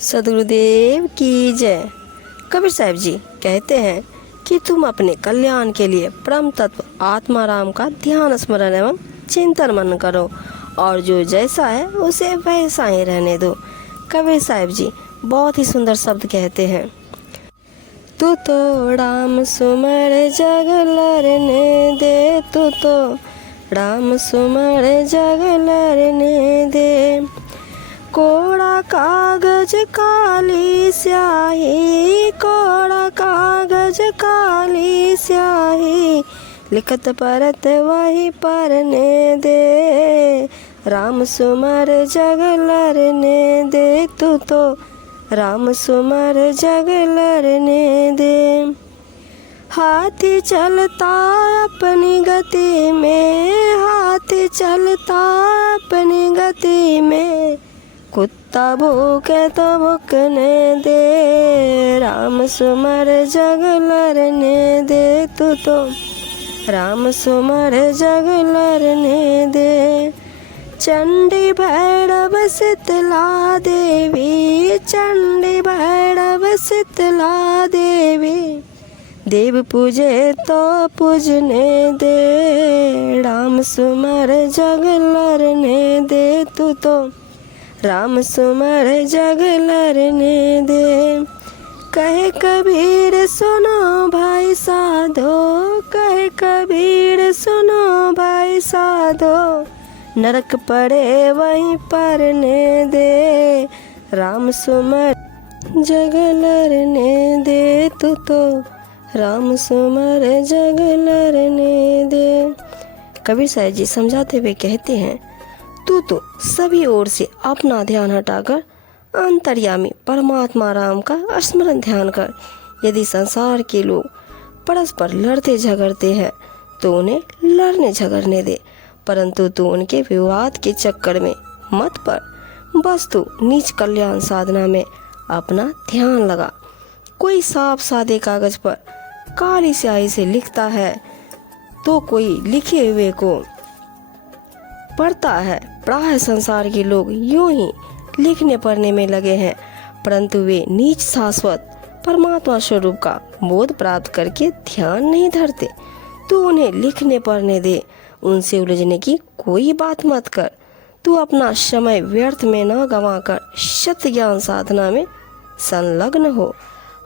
सद्गुरुदेव की जय। कबीर साहब जी कहते हैं कि तुम अपने कल्याण के लिए परम तत्व आत्माराम का ध्यान स्मरण एवं चिंतन मनन करो और जो जैसा है उसे वैसा ही रहने दो। कबीर साहब जी बहुत ही सुंदर शब्द कहते हैं, तू तो राम सुमर जग लरने दे, तू तो राम सुमर जग लरने दे। कोरा कागज काली स्याही, कोरा कागज काली स्याही, लिखत परत वही परने दे। राम सुमर जग लरने दे, तू तो राम सुमर जग लरने दे। हाथी चलता अपनी गति में, हाथी चलता अपनी गति में, कुत्ता भूखे तो भुकने दे। राम सुमर जग लरने दे, तू तो राम सुमर जग लरने दे। चंडी भैरव शीतला देवी, चंडी भैरव शीतला देवी, देव पूजे तो पूजने दे। राम सुमर जग लरने दे, तू तो राम सुमर जग लरने दे। कहे कबीर सुनो भाई साधो, कहे कबीर सुनो भाई साधो, नरक पड़े वहीं परने दे। राम सुमर जग लरने दे, तू तो राम सुमर जग लरने दे। कबीर साहब जी समझाते हुए कहते हैं, तू तो सभी ओर से अपना ध्यान हटाकर अंतर्यामी परमात्मा राम का स्मरण ध्यान कर। यदि संसार के लोग परस्पर लड़ते झगड़ते हैं तो उन्हें लड़ने झगड़ने दे, परंतु तू उनके विवाद के चक्कर में मत पड़। बस तू नीच कल्याण साधना में अपना ध्यान लगा। कोई साफ सादे कागज पर काली स्याही से लिखता है तो कोई लिखे हुए को पढ़ता है। प्राय संसार के लोग यूं ही लिखने पढ़ने में लगे हैं, परंतु वे नीच शाश्वत परमात्मा स्वरूप का बोध प्राप्त करके ध्यान नहीं धरते। तू उन्हें लिखने पढ़ने दे, उनसे उलझने की कोई बात मत कर। तू अपना समय व्यर्थ में न गंवाकर सत्य ज्ञान साधना में संलग्न हो।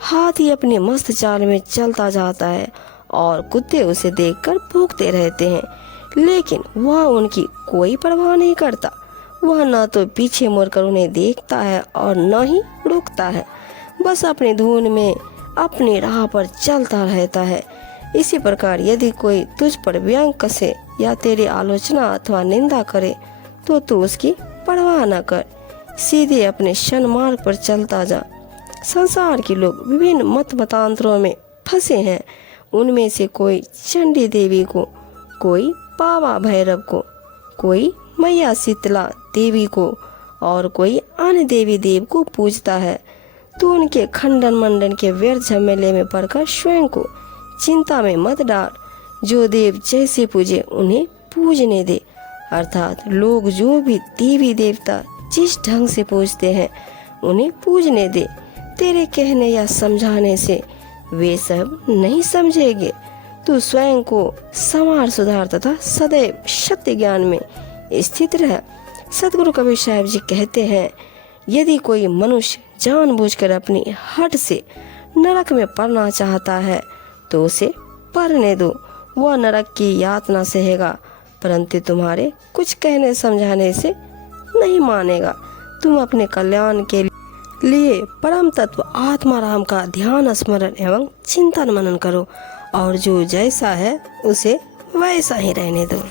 हाथी अपनी मस्त चाल में चलता जाता है और कुत्ते उसे देखकर भूखते रहते हैं, लेकिन वह उनकी कोई परवाह नहीं करता। वह न तो पीछे मुड़कर उन्हें देखता है और न ही रुकता है, बस अपनी धुन में अपनी राह पर चलता रहता है। इसी प्रकार यदि कोई तुझ पर व्यंग कसे या तेरी आलोचना अथवा निंदा करे तो तू उसकी परवाह न कर, सीधे अपने सन्मार्ग पर चलता जा। संसार के लोग विभिन्न मत मतांतरों में फंसे हैं। उनमें से कोई चंडी देवी को, कोई बाबा भैरव को, कोई मैया शीतला देवी को और कोई अन्य देवी देव को पूजता है। तू उनके खंडन मंडन के व्यर्थ झमेले में पड़कर स्वयं को चिंता में मत डाल। जो देव जैसे पूजे उन्हें पूजने दे, अर्थात लोग जो भी देवी देवता जिस ढंग से पूजते हैं उन्हें पूजने दे। तेरे कहने या समझाने से वे सब नहीं समझेंगे। तू स्वयं को संवार सुधार तथा सदैव सत्य ज्ञान में स्थित रह। सतगुरु कबीर साहब जी कहते हैं, यदि कोई मनुष्य जानबूझकर अपनी हट से नरक में पड़ना चाहता है तो उसे पड़ने दो। वह नरक की यातना सहेगा, परंतु तुम्हारे कुछ कहने समझाने से नहीं मानेगा। तुम अपने कल्याण के लिए परम तत्व आत्माराम का ध्यान स्मरण एवं चिंतन मनन करो और जो जैसा है उसे वैसा ही रहने दो।